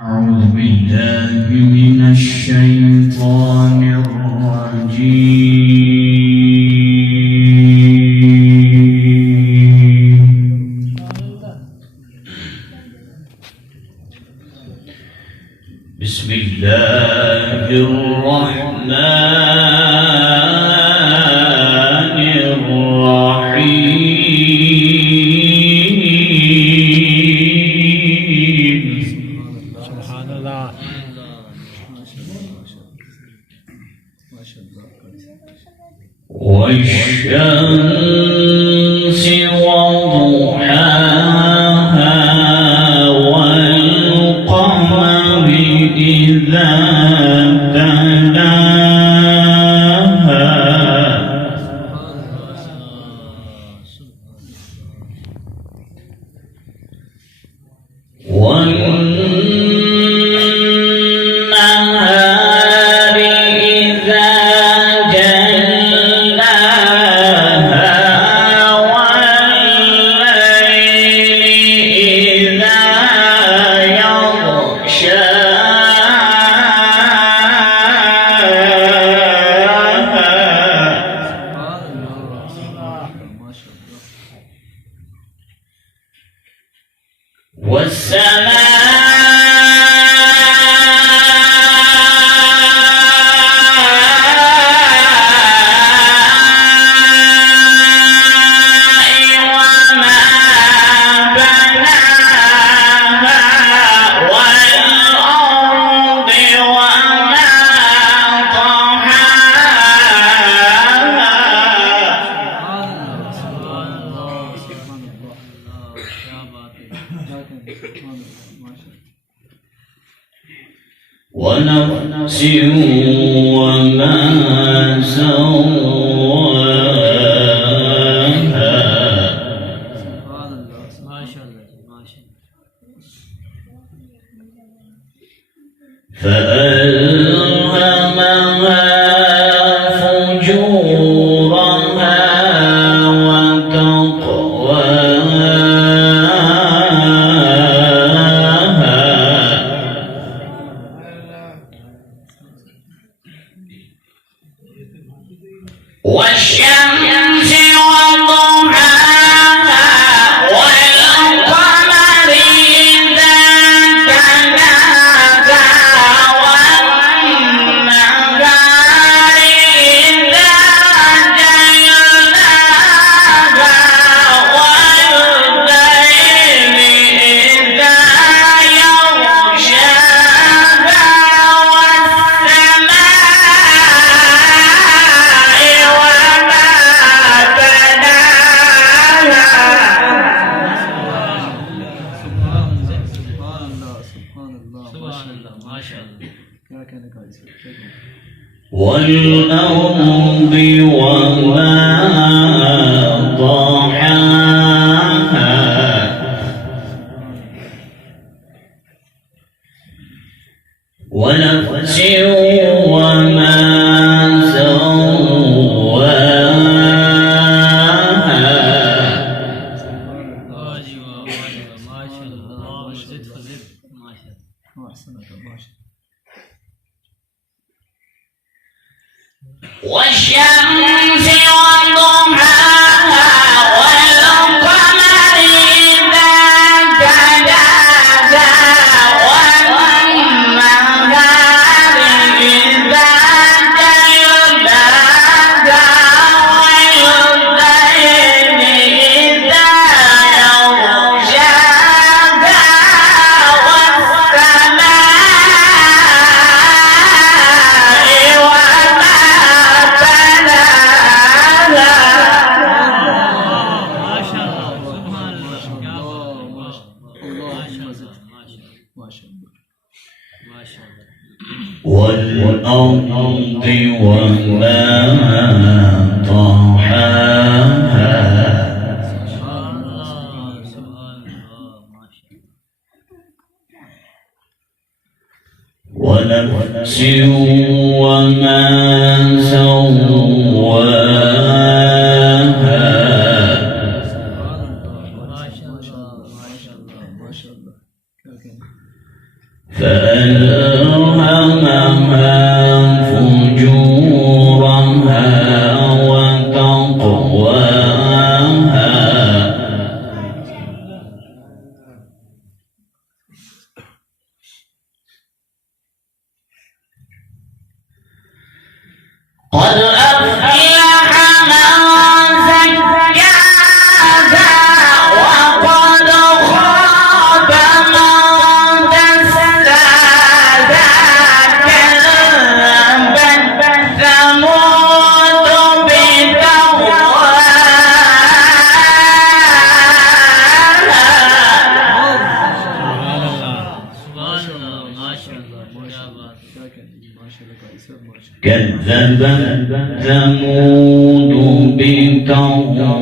أعوذ بالله من الشيطان الرجيم. بسم الله الرحمن الرحيم. سبحان الله. والشمس وضحاها والقمر إذا تلاها والنهار إذا جلاها والليل إذا ونفس وما سواها فألهمها فجورها وتقواها والشمس وضحاها والقمر إذا تلاها والنهار إذا جلاها والليل إذا يغشاها والأرض وما طحاها ونفس وما سواها والشمس وضحاها والقمر إذا تلاها والنهار إذا جلاها والليل إذا يغشاها والأرض وما طحاها ونفس وما سواها فألهمها فألهمها فجورها وتقواها قد أفلح من زكاها وقد خاب من دساها كذبت ثمود بتقواها كذبت ثمود بتقواها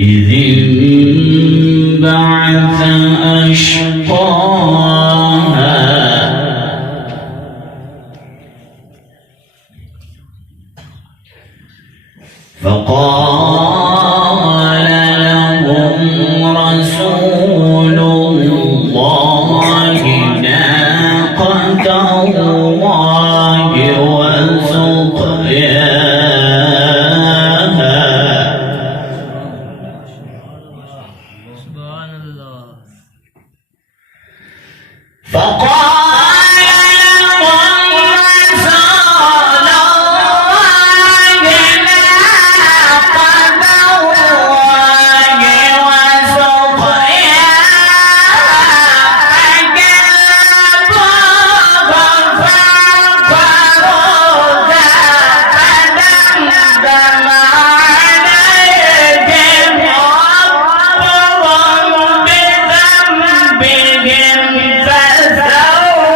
إذ انبعث أشقاها فقال لهم رسول الله ناقة الله وسقياها فقال لهم رسول الله ناقة الله وسقياها فكذبوه فعقروها فدمدم عليهم ربهم بذنبهم فسواها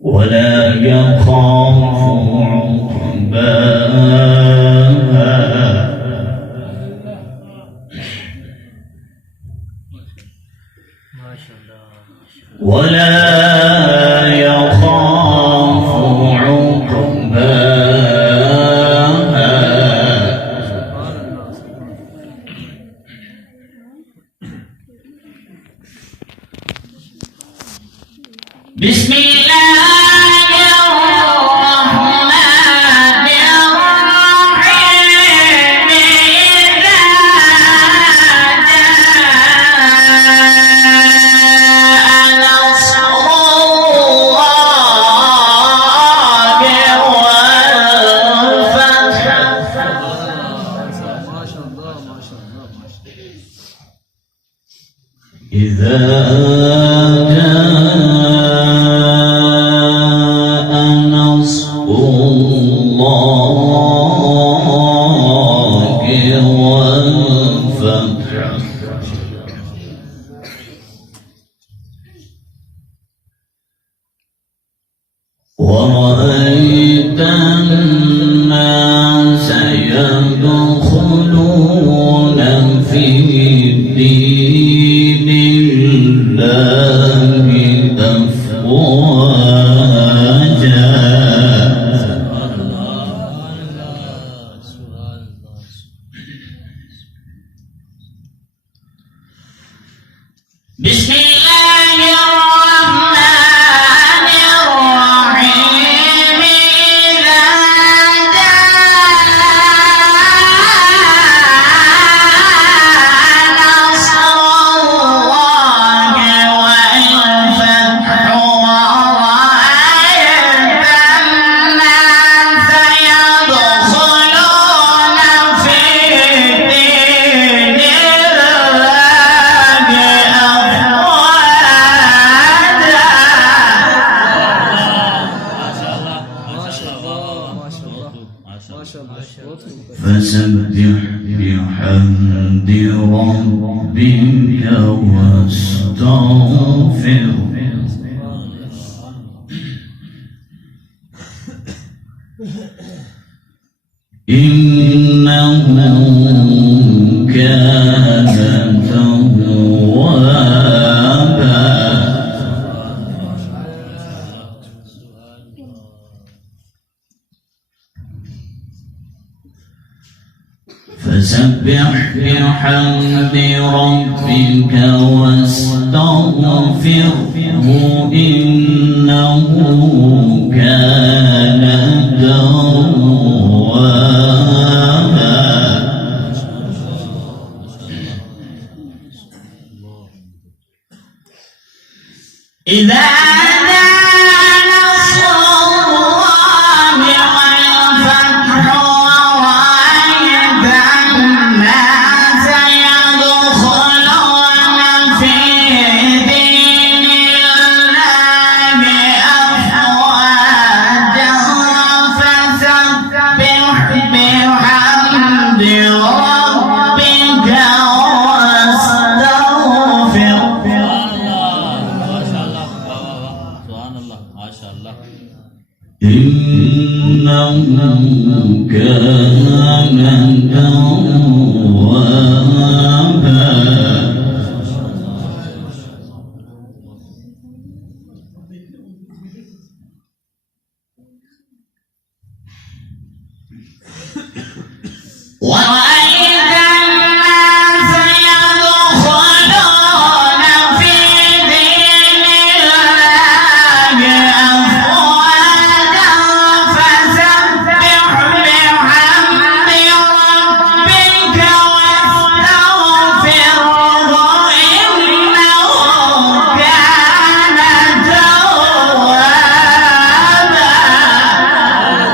ولا يخاف عقباها ولا يخاف عقباها بسم الله الرحمن الرحيم إذا جاء نصر الله والفتح إذا جاء نصر الله والفتح ورأيت الناس يدخلون في دين الله أفواجا بسم الله الرحمن الرحيم إذا جاء نصر الله والفتح ورأيت الناس يدخلون في دين الله فسبح بحمد ربك واستغفر إنه كان توابا فسبح بحمد ربك واستغفره إنه كان توابا. إذا إنه كان توابا. ورأيت الناس يدخلون في دين الله أفواجا فسبح بحمد ربك واستغفره إنه كان توابا. إنه كان توابا. صدق الله العظيم. ما شاء الله. ما شاء الله. ما شاء الله. ما شاء الله. ما شاء الله. ما شاء الله. ما شاء الله. ما شاء الله. ما شاء الله. ما شاء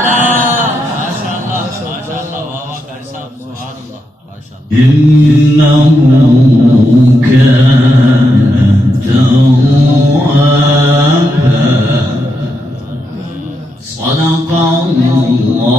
الله. ما شاء الله. ما شاء الله. ما شاء الله. ما شاء الله. ما شاء الله. إنه كان توابا. صدق الله